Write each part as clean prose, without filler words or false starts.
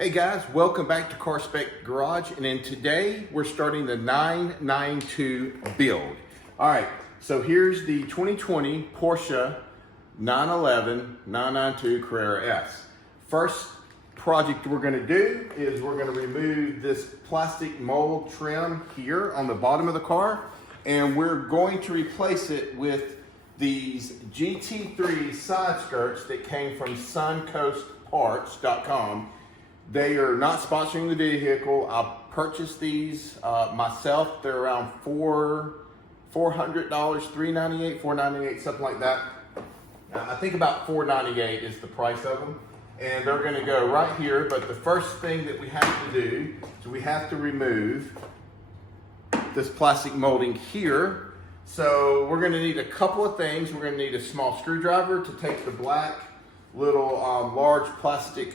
Hey guys, welcome back to Car Spec Garage, and then today we're starting the 992 build. All right, so here's the 2020 Porsche 911 992 Carrera S. First project we're gonna do is we're gonna remove this plastic mold trim here on the bottom of the car, and we're going to replace it with these GT3 side skirts that came from suncoastparts.com. They are not sponsoring the vehicle. I purchased these myself. They're around $400, $398, $498, something like that. I think about $498 is the price of them. And they're gonna go right here, but the first thing that we have to do is we have to remove this plastic molding here. So we're gonna need a couple of things. We're gonna need a small screwdriver to take the black little large plastic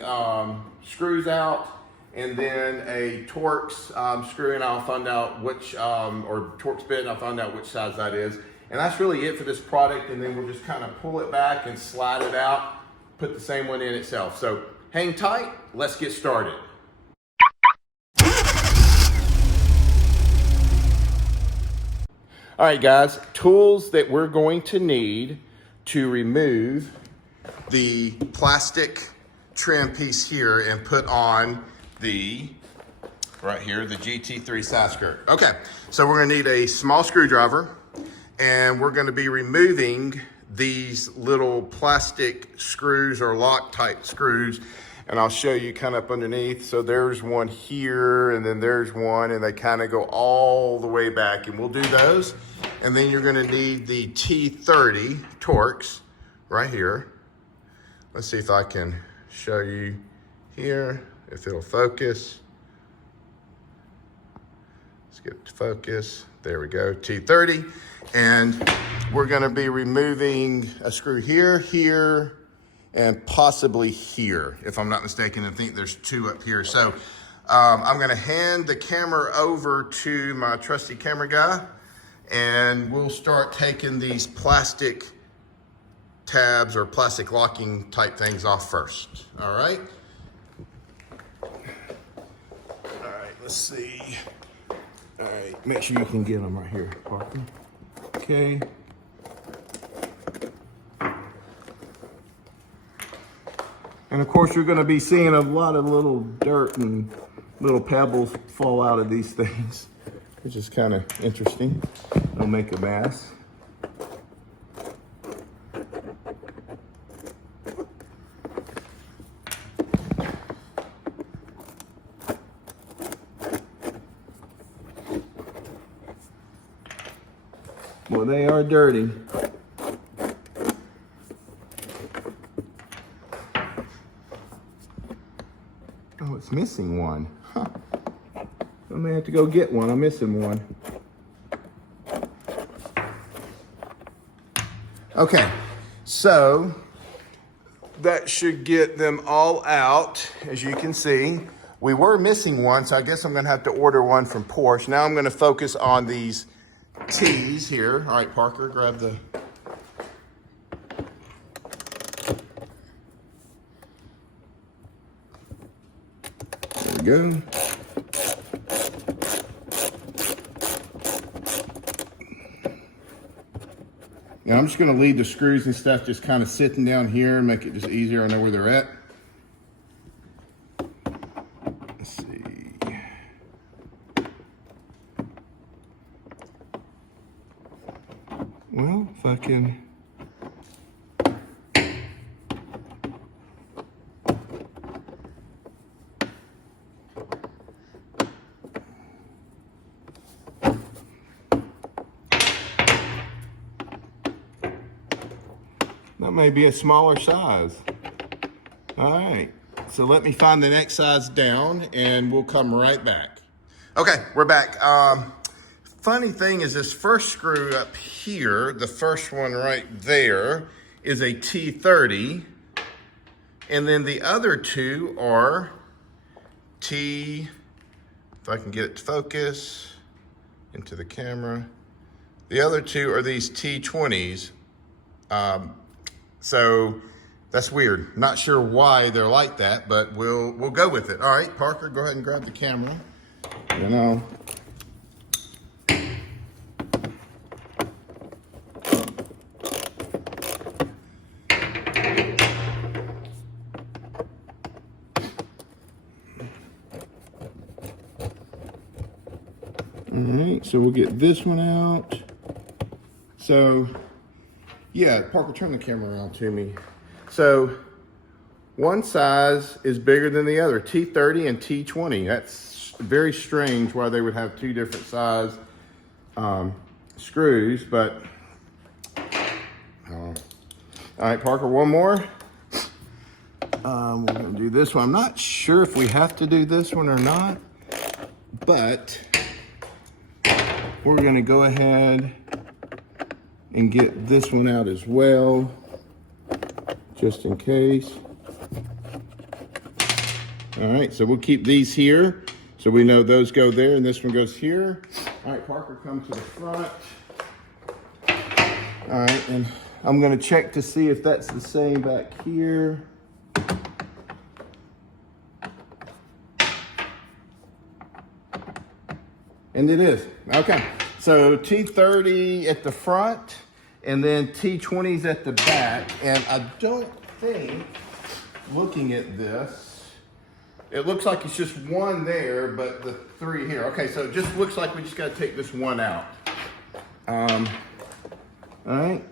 screws out, and then a Torx screw, and I'll find out which, or Torx bit, and I'll find out which size that is. And that's really it for this product, and then we'll just kind of pull it back and slide it out, put the same one in itself. So hang tight, let's get started. All right guys, tools that we're going to need to remove the plastic trim piece here and put on the, right here, the GT3 side skirt. Okay, so we're gonna need a small screwdriver, and we're gonna be removing these little plastic screws or Loctite screws, and I'll show you kind of up underneath. So there's one here, and then there's one, and they kind of go all the way back, and we'll do those. And then you're gonna need the T30 Torx right here. Let's see if I can show you here, if it'll focus. Let's get it to focus. There we go, T30. And we're gonna be removing a screw here, here, and possibly here, if I'm not mistaken. I think there's two up here. So I'm gonna hand the camera over to my trusty camera guy, and we'll start taking these plastic tabs or plastic locking type things off first. All right, let's see. All right, make sure you can get them right here, Parker. Okay. And of course, you're gonna be seeing a lot of little dirt and little pebbles fall out of these things, which is kind of interesting. They'll make a mess. Well, they are dirty. Oh, it's missing one. Huh. I may have to go get one. I'm missing one. Okay, so that should get them all out, as you can see. We were missing one, so I guess I'm gonna have to order one from Porsche. Now I'm gonna focus on these T's here. All right, Parker, grab the... There we go. Now I'm just gonna leave the screws and stuff just kind of sitting down here and make it just easier. I know where they're at. Let's see. Well, if I can... That may be a smaller size. All right, so let me find the next size down and we'll come right back. Okay, we're back. Funny thing is this first screw up here, the first one right there, is a T30. And then the other two are T, if I can get it to focus into the camera. The other two are these T20s. So That's weird. Not sure why they're like that, but we'll go with it. All right, Parker, go ahead and grab the camera. You know. All right, so we'll get this one out. So, yeah, Parker, turn the camera around to me. So, one size is bigger than the other, T30 and T20. That's very strange why they would have two different size screws, but all right, Parker, one more. We're gonna do this one. I'm not sure if we have to do this one or not, but we're gonna go ahead and get this one out as well, just in case. All right, so we'll keep these here. So we know those go there and this one goes here. All right, Parker, come to the front. All right, and I'm gonna check to see if that's the same back here. And it is, okay. So T30 at the front and then T20s at the back. And I don't think, looking at this, it looks like it's just one there, but the three here. Okay, so it just looks like we just gotta take this one out. All right.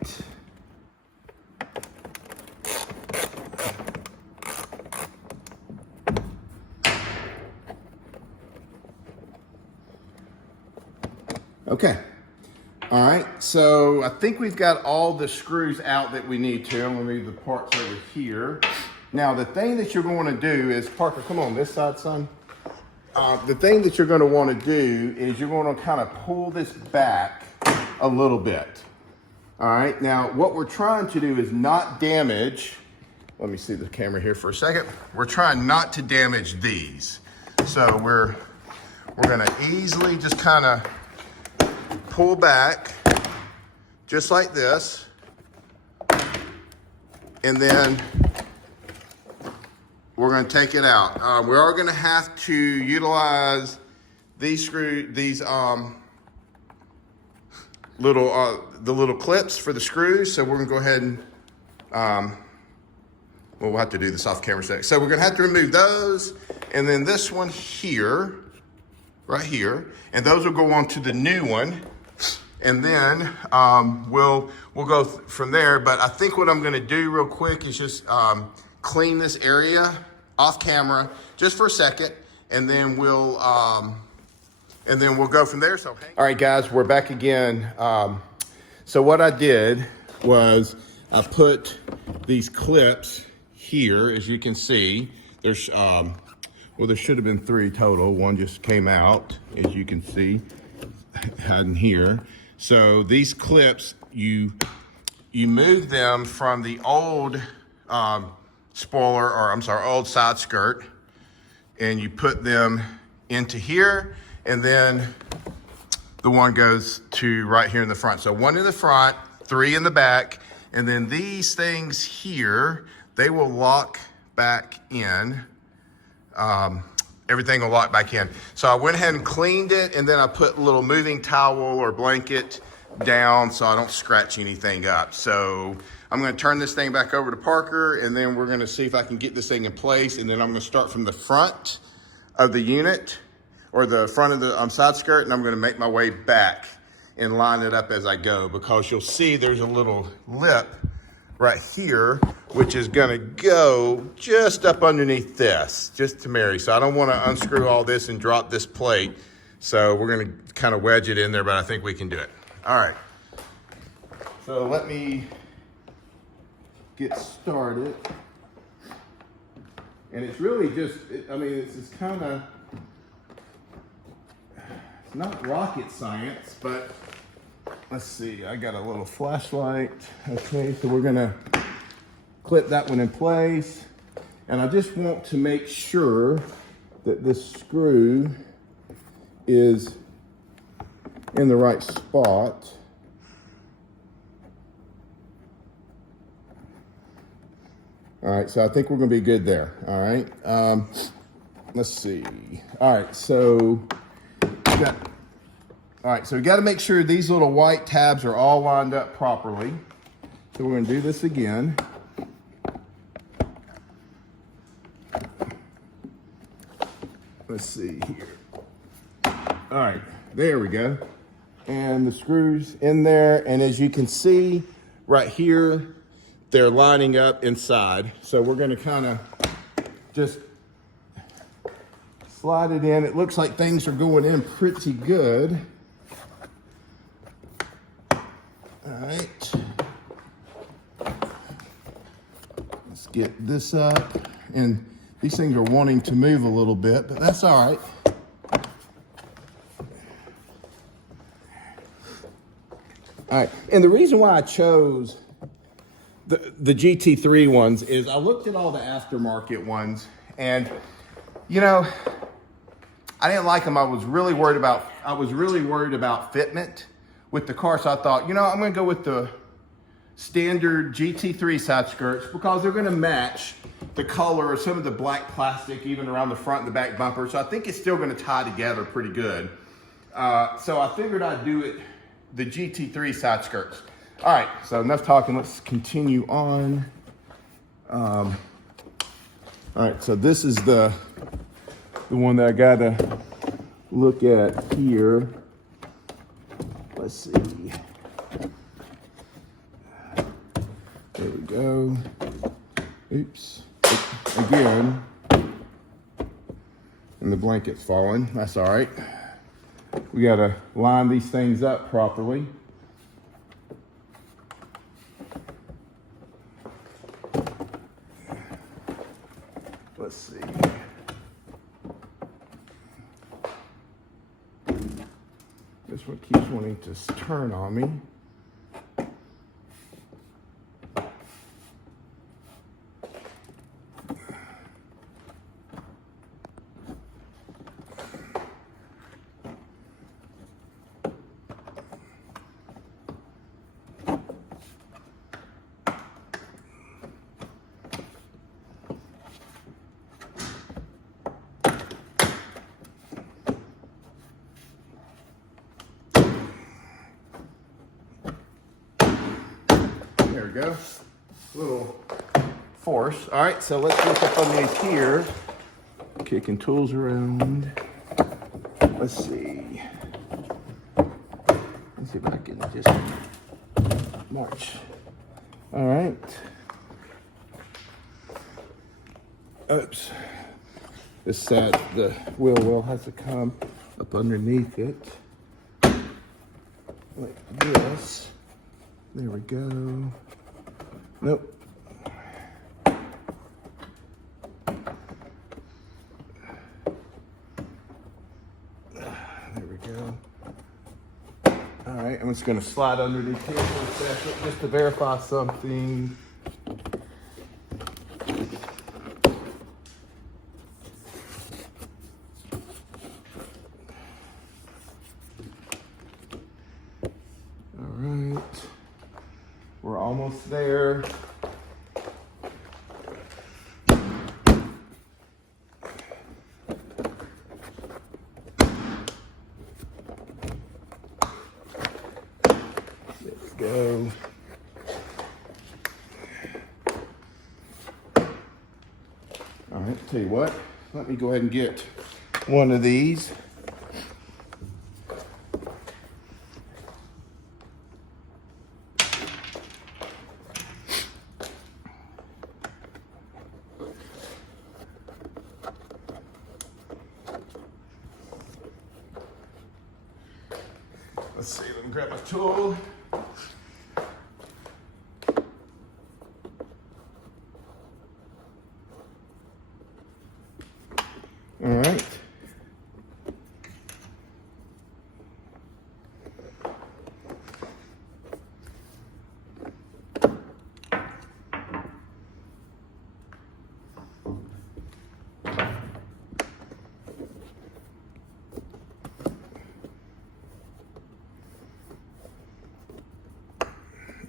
Okay. All right, so I think we've got all the screws out that we need to. I'm gonna leave the parts over here. Now, the thing that you're going to do is, Parker, come on this side, son. The thing that you're going to want to do is you're going to kind of pull this back a little bit. All right, now what we're trying to do is not damage, let me see the camera here for a second. We're trying not to damage these. So we're going to easily just kind of pull back just like this. And then we're going to take it out. We are going to have to utilize these the little clips for the screws. So we're going to go ahead and well, we'll have to do this off camera second. So we're going to have to remove those, and then this one here, right here, and those will go on to the new one, and then we'll go from there. But I think what I'm going to do real quick is just clean this area off camera just for a second, and then we'll go from there. So, all right, guys, we're back again. So what I did was I put these clips here, as you can see. There's well, there should have been 3 total. One just came out, as you can see, hiding here. So these clips, you move them from the old spoiler, or I'm sorry, old side skirt, and you put them into here, and then the one goes to right here in the front. So 1 in the front, 3 in the back, and then these things here, they will lock back in. Everything will lock back in. So I went ahead and cleaned it, and then I put a little moving towel or blanket down so I don't scratch anything up. So I'm going to turn this thing back over to Parker, and then we're going to see if I can get this thing in place. And then I'm going to start from the front of the unit, or the front of the side skirt, and I'm going to make my way back and line it up as I go, because you'll see there's a little lip right here, which is going to go just up underneath this, just to marry. So I don't want to unscrew all this and drop this plate. So we're going to kind of wedge it in there, but I think we can do it. All right. So let me get started. And it's really just, I mean, it's kind of, it's not rocket science, but let's see, I got a little flashlight. Okay, so we're gonna clip that one in place. And I just want to make sure that this screw is in the right spot. All right, so I think we're gonna be good there. All right, let's see. All right, so we got to make sure these little white tabs are all lined up properly. So we're gonna do this again. Let's see here. All right, there we go. And the screws in there, and as you can see right here, they're lining up inside. So we're gonna kind of just slide it in. It looks like things are going in pretty good. All right. Let's get this up. And these things are wanting to move a little bit, but that's all right. All right, and the reason why I chose the GT3 ones is I looked at all the aftermarket ones, and you know, I didn't like them. I was really worried about fitment with the car, so I thought, you know, I'm gonna go with the standard GT3 side skirts because they're gonna match the color of some of the black plastic even around the front and the back bumper. So I think it's still gonna tie together pretty good. So I figured I'd do it the GT3 side skirts. All right, so enough talking, let's continue on. All right, so this is the one that I gotta look at here. Let's see. There we go. Oops, again. And the blanket's falling, that's all right. We gotta line these things up properly. Let's see. This one keeps wanting to turn on me. There we go. Little force. All right, so let's look up on these here. Kicking tools around. Let's see. Let's see if I can just march. All right. Oops. This side, the wheel well has to come up underneath it. Like this. There we go. Nope. There we go. All right, I'm just gonna slide underneath here for a second just to verify something. All right, we're almost there. Go. All right, tell you what, let me go ahead and get one of these. Let's see, let me grab my tool. All right.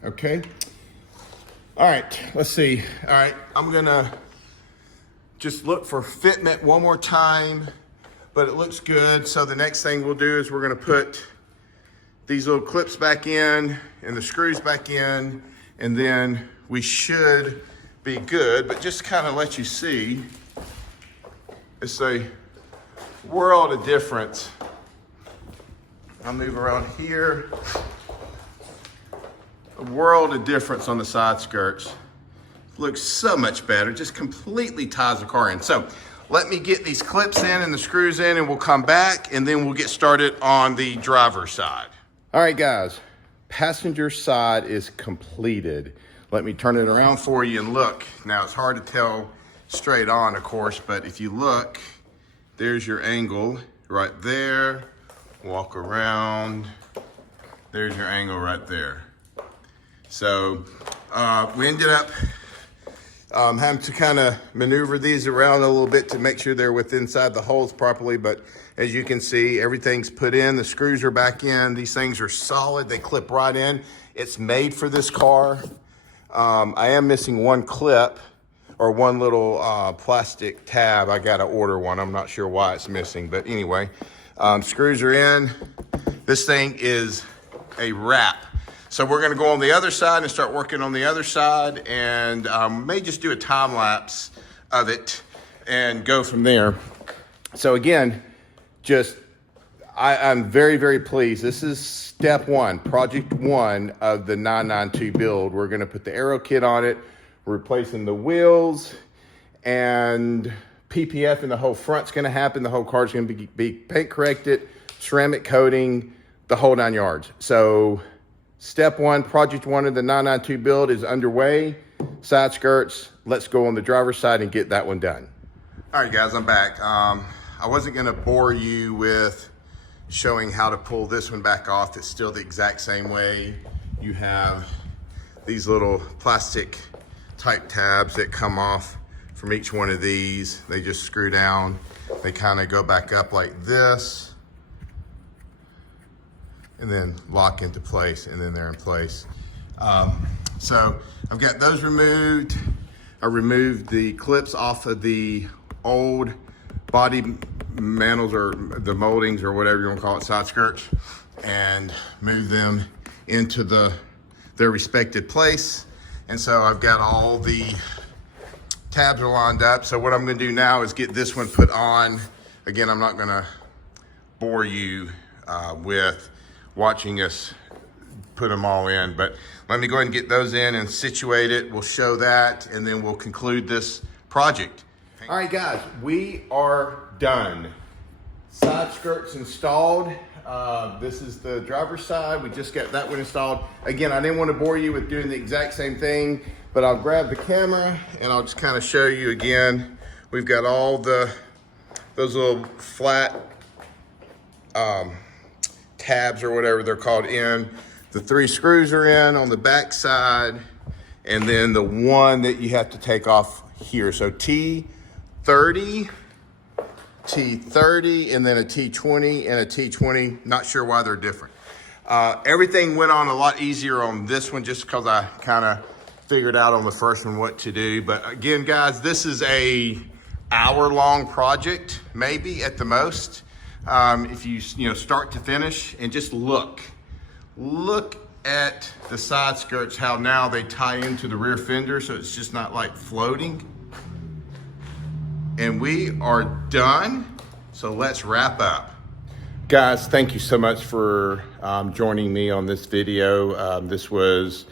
Okay. All right, let's see. All right, I'm gonna just look for fitment one more time, but it looks good. So the next thing we'll do is we're gonna put these little clips back in and the screws back in, and then we should be good. But just kind of let you see, it's a world of difference. I'll move around here. A world of difference on the side skirts. Looks so much better, just completely ties the car in. So let me get these clips in and the screws in, and we'll come back and then we'll get started on the driver's side. All right, guys, passenger side is completed. Let me turn it around for you and look. Now, it's hard to tell straight on, of course, but if you look, there's your angle right there. Walk around, there's your angle right there. So we ended up having to kind of maneuver these around a little bit to make sure they're inside the holes properly, but as you can see, everything's put in, the screws are back in, these things are solid, they clip right in. It's made for this car. I am missing one clip or one little plastic tab. I gotta order one, I'm not sure why it's missing, but anyway, screws are in. This thing is a wrap. So we're gonna go on the other side and start working on the other side, and may just do a time lapse of it and go from there. So again, I'm very, very pleased. This is step one, project one of the 992 build. We're gonna put the aero kit on it, we're replacing the wheels, and PPF and the whole front's gonna happen. The whole car's gonna be paint corrected, ceramic coating, the whole 9 yards. So step one, project one of the 992 build is underway. Side skirts, let's go on the driver's side and get that one done. All right, guys, I'm back. I wasn't gonna bore you with showing how to pull this one back off. It's still the exact same way. You have these little plastic type tabs that come off from each one of these. They just screw down. They kind of go back up like this and then lock into place, and then they're in place. So I've got those removed. I removed the clips off of the old body mantles or the moldings or whatever you want to call it, side skirts, and move them into their respected place. And so I've got all the tabs are lined up. So what I'm gonna do now is get this one put on. Again, I'm not gonna bore you with watching us put them all in, but let me go ahead and get those in and situate it. We'll show that, and then we'll conclude this project. All right, guys, we are done. Side skirts installed. This is the driver's side. We just got that one installed. Again, I didn't want to bore you with doing the exact same thing, but I'll grab the camera and I'll just kind of show you again. We've got all those little flat tabs or whatever they're called in. The 3 screws are in on the back side, and then the one that you have to take off here. So T30, and then a T20 and a T20. Not sure why they're different. Everything went on a lot easier on this one just because I kind of figured out on the first one what to do. But again, guys, this is a hour-long project, maybe at the most. If you start to finish, and just look at the side skirts, how now they tie into the rear fender, so it's just not like floating. And we are done, so let's wrap up. Guys, thank you so much for joining me on this video. This was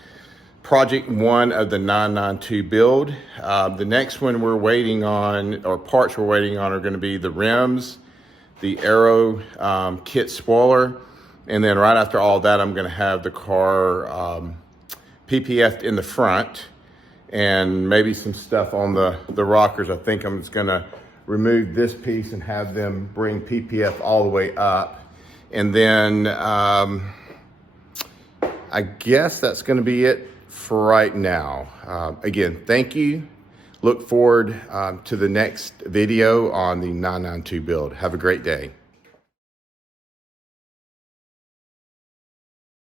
project one of the 992 build. The next one we're waiting on, or parts we're waiting on, are gonna be the rims, the aero kit spoiler, and then right after all that, I'm gonna have the car PPF'd in the front, and maybe some stuff on the rockers. I think I'm just gonna remove this piece and have them bring PPF all the way up. And then I guess that's gonna be it for right now. Again, thank you. Look forward to the next video on the 992 build. Have a great day.